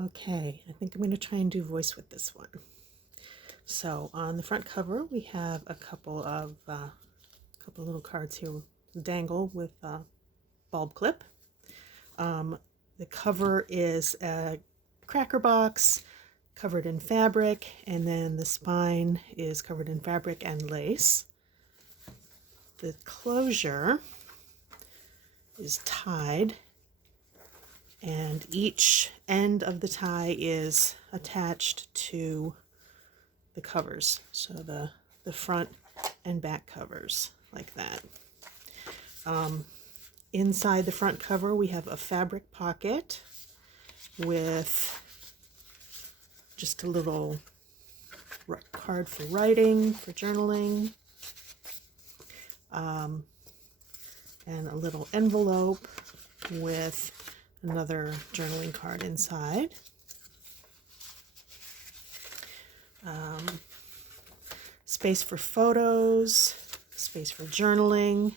Okay, I think I'm going to try and do voice with this one. So on the front cover, we have a couple little cards here, dangle with a bulb clip. The cover is a cracker box covered in fabric, and then the spine is covered in fabric and lace. The closure is tied, and each end of the tie is attached to the covers, so the front and back covers like that. Inside the front cover we have a fabric pocket with just a little card for writing, for journaling, and a little envelope with another journaling card inside. Space for photos, space for journaling.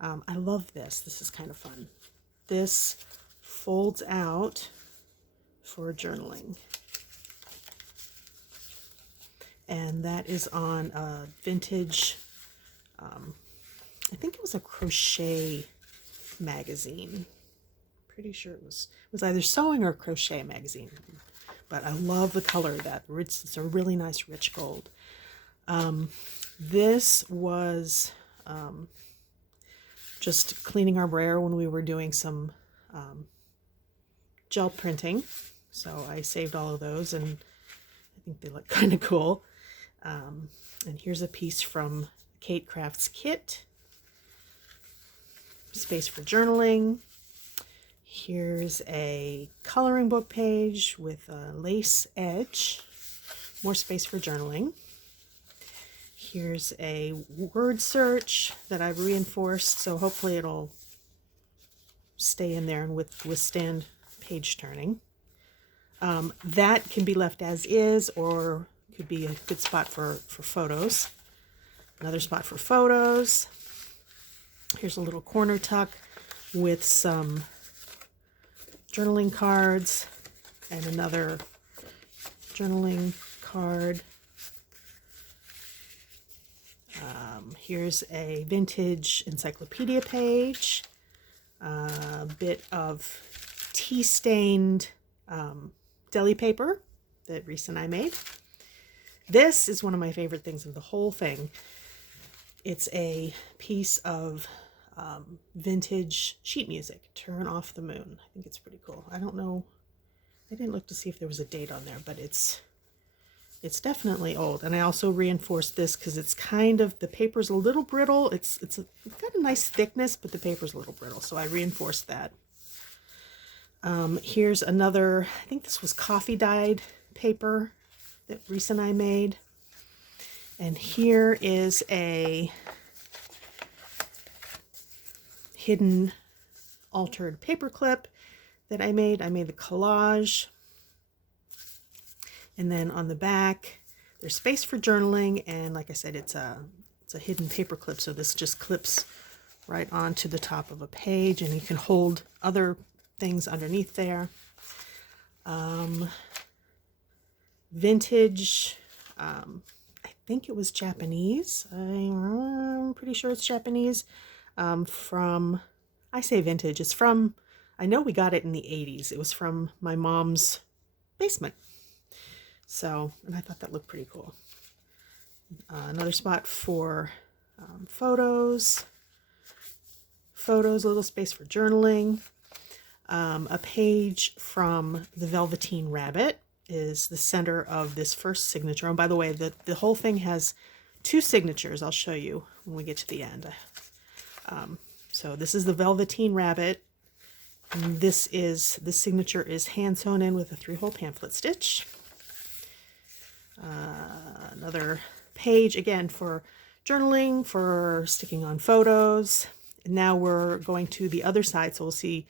I love this. This is kind of fun. This folds out for journaling. And that is on a vintage, I think it was a crochet magazine. Pretty sure it was either sewing or crochet magazine. But I love the color of that. It's a really nice rich gold. This was just cleaning our brayer when we were doing some gel printing. So I saved all of those, and I think they look kind of cool. And here's a piece from Kate Crafts Kit. Space for journaling. Here's a coloring book page with a lace edge. More space for journaling. Here's a word search that I've reinforced, so hopefully it'll stay in there and withstand page turning. That can be left as is, or could be a good spot for photos. Another spot for photos. Here's a little corner tuck with some journaling cards and another journaling card. Here's a vintage encyclopedia page, a bit of tea-stained deli paper that Reese and I made. This is one of my favorite things of the whole thing. It's a piece of vintage sheet music, Turn Off the Moon. I think it's pretty cool. I don't know, I didn't look to see if there was a date on there, but it's definitely old. And I also reinforced this because it's kind of, the paper's a little brittle. It's got a nice thickness, but the paper's a little brittle, so I reinforced that. Here's another, I think this was coffee dyed paper that Reese and I made. And here is a hidden altered paper clip that I made. I made the collage. And then on the back, there's space for journaling, and like I said, it's a hidden paper clip, so this just clips right onto the top of a page, and you can hold other things underneath there. Vintage, I think it was Japanese. I'm pretty sure it's Japanese. I say vintage, it's from, I know we got it in the 80s. It was from my mom's basement. So, and I thought that looked pretty cool. Another spot for photos, a little space for journaling. A page from the Velveteen Rabbit is the center of this first signature. And by the way, the whole thing has two signatures. I'll show you when we get to the end. So this is the Velveteen Rabbit. And this signature is hand sewn in with a 3-hole pamphlet stitch. Another page again for journaling, for sticking on photos. And now we're going to the other side, so we'll see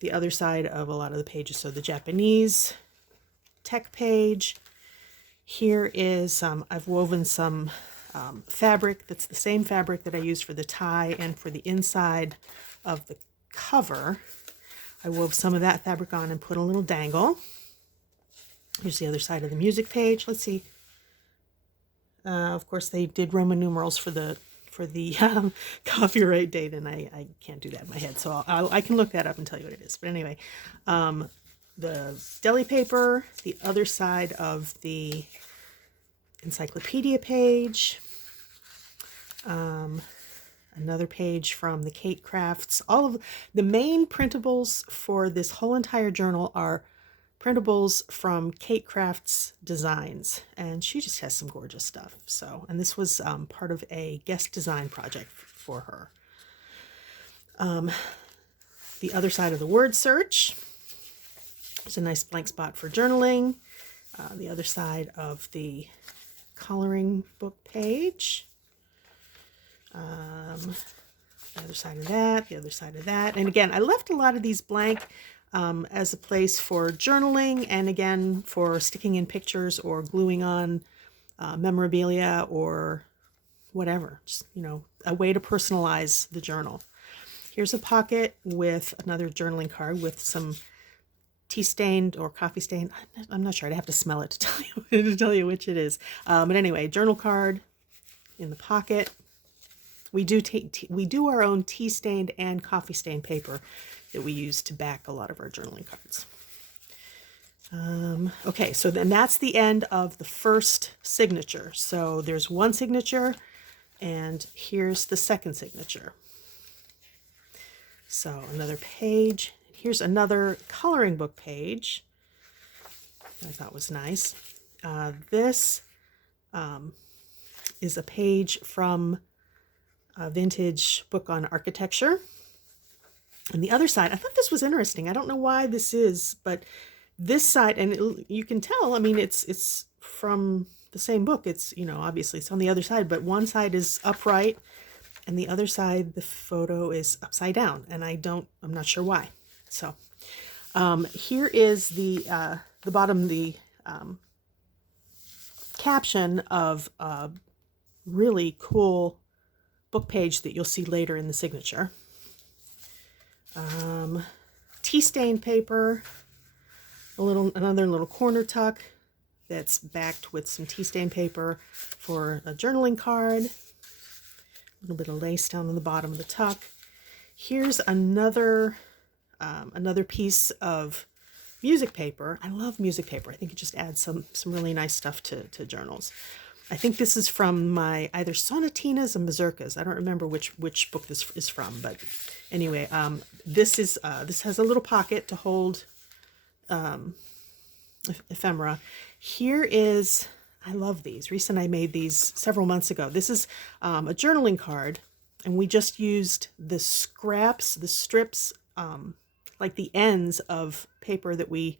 the other side of a lot of the pages. So the Japanese tech page. Here is I've woven some fabric that's the same fabric that I used for the tie and for the inside of the cover. I wove some of that fabric on and put a little dangle. Here's the other side of the music page. Let's see. Of course, they did Roman numerals for the copyright date, and I can't do that in my head, so I can look that up and tell you what it is. But anyway, the deli paper, the other side of the encyclopedia page, another page from the Kate Crafts. All of the main printables for this whole entire journal are printables from Kate Crafts Designs, and she just has some gorgeous stuff. So, and this was part of a guest design project for her. The other side of the word search. There's a nice blank spot for journaling. The other side of the coloring book page. The other side of that, the other side of that. And again, I left a lot of these blank as a place for journaling, and again for sticking in pictures or gluing on memorabilia or whatever. Just, you know, a way to personalize the journal. Here's a pocket with another journaling card with some tea stained or coffee stained. I'm not sure. I'd have to smell it to tell you which it is. But anyway, journal card in the pocket. We do our own tea stained and coffee stained paper that we use to back a lot of our journaling cards. Okay, so then that's the end of the first signature. So there's one signature, and here's the second signature. So another page. Here's another coloring book page that I thought was nice. This is a page from a vintage book on architecture. And the other side, I thought this was interesting. I don't know why this is, but this side, and you can tell, I mean, it's from the same book. It's, you know, obviously it's on the other side, but one side is upright and the other side, the photo is upside down. And I'm not sure why. So here is the bottom, the caption of a really cool book page that you'll see later in the signature. Tea stained paper, another little corner tuck that's backed with some tea stained paper for a journaling card. A little bit of lace down on the bottom of the tuck. Here's another piece of music paper. I love music paper. I think it just adds some really nice stuff to journals. I think this is from my either sonatinas or mazurkas. I don't remember which book this is from, but anyway, this has a little pocket to hold ephemera. Here is, I love these. Reese and I made these several months ago. This is a journaling card, and we just used the scraps, the strips, like the ends of paper that we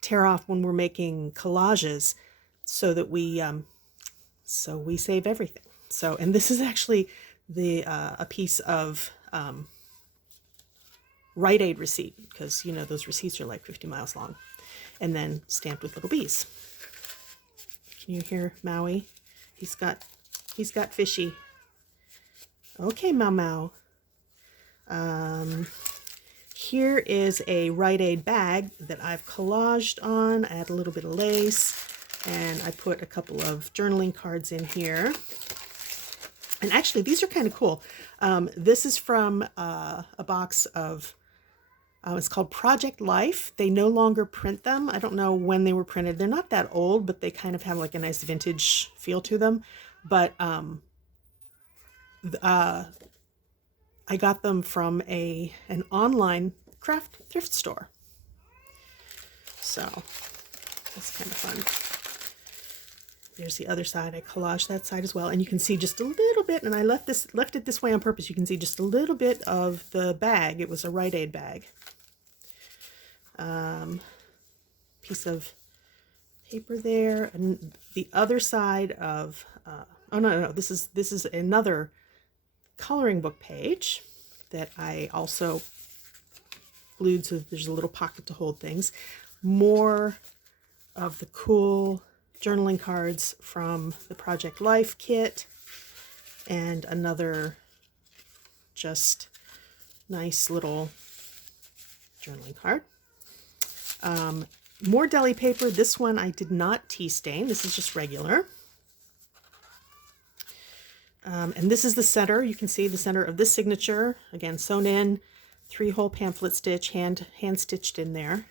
tear off when we're making collages, so that we save everything. So, and this is actually a piece of Rite Aid receipt, because you know those receipts are like 50 miles long, and then stamped with little bees. Can you hear Maui? He's got fishy. Okay, Mau. Here is a Rite Aid bag that I've collaged on. I add a little bit of lace, and I put a couple of journaling cards in here. And actually, these are kind of cool. This is from a box of, it's called Project Life. They no longer print them. I don't know when they were printed. They're not that old, but they kind of have like a nice vintage feel to them. But I got them from an online craft thrift store. So that's kind of fun. There's the other side. I collaged that side as well, and you can see just a little bit, and I left it this way on purpose. You can see just a little bit of the bag. It was a Rite Aid bag. Piece of paper there, and the other side of oh no, this is another coloring book page that I also glued so that there's a little pocket to hold things. More of the cool journaling cards from the Project Life kit, and another just nice little journaling card. More deli paper. This one I did not tea stain. This is just regular. And this is the center. You can see the center of this signature. Again, sewn in, 3-hole pamphlet stitch, hand stitched in there.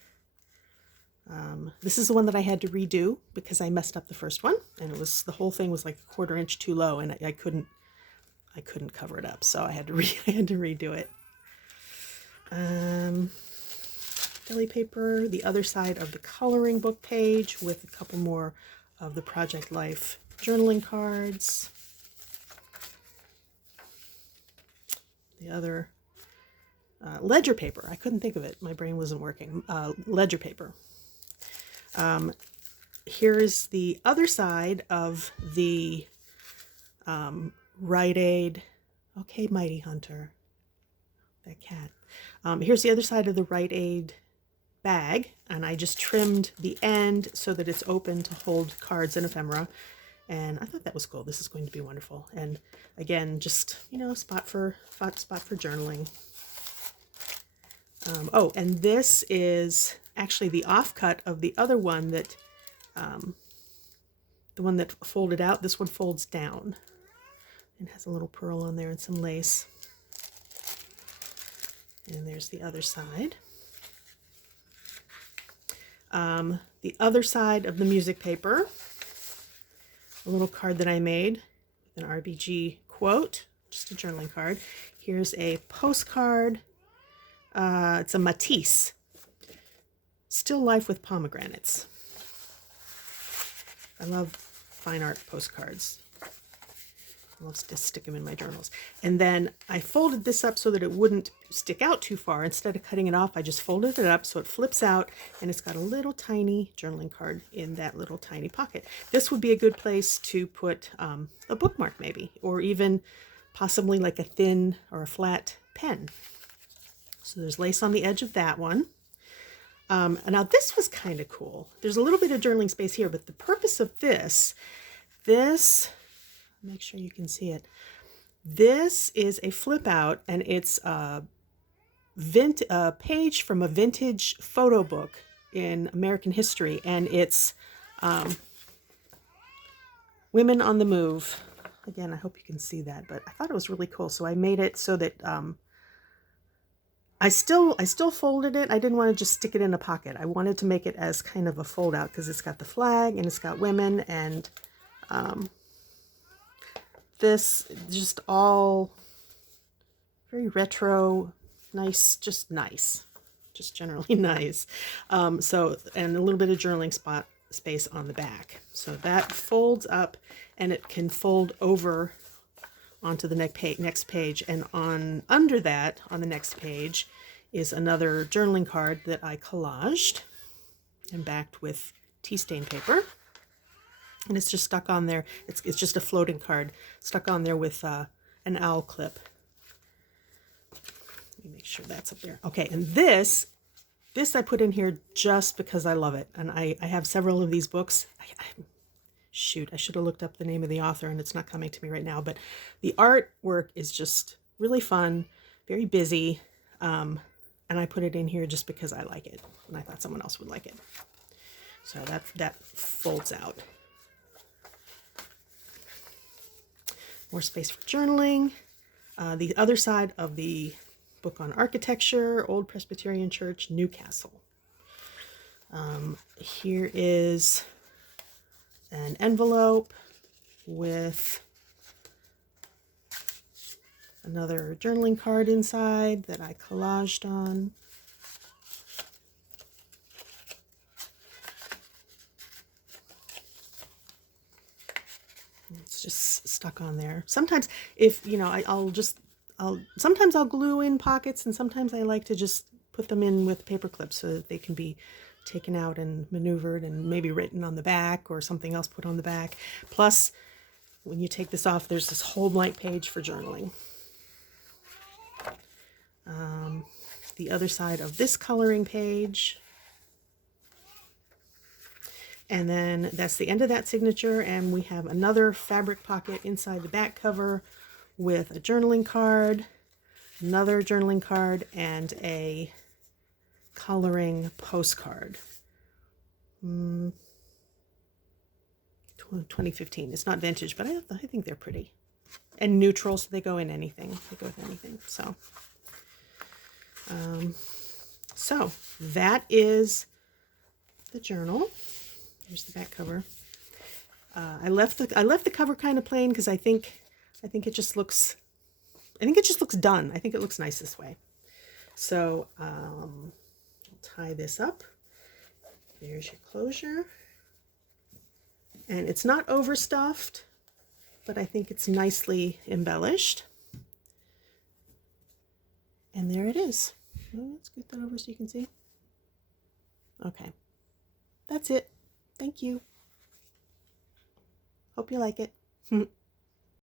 This is the one that I had to redo because I messed up the first one, and the whole thing was like a 1/4 inch too low, and I couldn't cover it up, so I had to redo it. Deli paper, the other side of the coloring book page with a couple more of the Project Life journaling cards. The other ledger paper. I couldn't think of it. My brain wasn't working. Ledger paper. Here's the other side of the Rite Aid. Okay, Mighty Hunter. That cat. Here's the other side of the Rite Aid bag, and I just trimmed the end so that it's open to hold cards and ephemera. And I thought that was cool. This is going to be wonderful. And again, just, you know, spot for journaling. Oh, and this is actually the offcut of the other one that, the one that folded out. This one folds down and has a little pearl on there and some lace. And there's the other side. The other side of the music paper, a little card that I made with an RBG quote, just a journaling card. Here's a postcard. It's a Matisse, Still Life with Pomegranates. I love fine art postcards. I love to stick them in my journals. And then I folded this up so that it wouldn't stick out too far. Instead of cutting it off, I just folded it up so it flips out, and it's got a little tiny journaling card in that little tiny pocket. This would be a good place to put a bookmark maybe, or even possibly like a thin or a flat pen. So there's lace on the edge of that one. Now this was kind of cool. There's a little bit of journaling space here, but the purpose of this, make sure you can see it. This is a flip out, and it's a page from a vintage photo book in American history, and it's Women on the Move. Again, I hope you can see that, but I thought it was really cool. So I made it so that I still folded it. I didn't want to just stick it in a pocket. I wanted to make it as kind of a fold out because it's got the flag and it's got women, and this just all very retro, nice, just generally nice. So, and a little bit of journaling space on the back. So that folds up, and it can fold over onto the next page. And under that, on the next page, is another journaling card that I collaged and backed with tea stain paper. And it's just stuck on there. It's just a floating card stuck on there with an owl clip. Let me make sure that's up there. Okay, and this I put in here just because I love it. And I have several of these books. Shoot, I should have looked up the name of the author, and it's not coming to me right now. But the artwork is just really fun, very busy. And I put it in here just because I like it, and I thought someone else would like it. So that folds out. More space for journaling. The other side of the book on architecture, Old Presbyterian Church, Newcastle. Here is an envelope with another journaling card inside that I collaged on. It's just stuck on there. Sometimes, if you know, sometimes I'll glue in pockets, and sometimes I like to just put them in with paper clips so that they can be taken out and maneuvered and maybe written on the back or something else put on the back. Plus, when you take this off, there's this whole blank page for journaling. The other side of this coloring page. And then that's the end of that signature, and we have another fabric pocket inside the back cover with a journaling card, another journaling card, and a coloring postcard. 2015. It's not vintage, but I think they're pretty. And neutral, so they go in anything. They go with anything. So that is the journal. Here's the back cover. I left the cover kind of plain because I think it just looks done. I think it looks nice this way. So I'll tie this up. There's your closure. And it's not overstuffed, but I think it's nicely embellished. And there it is. Let's get that over so you can see. Okay. That's it. Thank you. Hope you like it.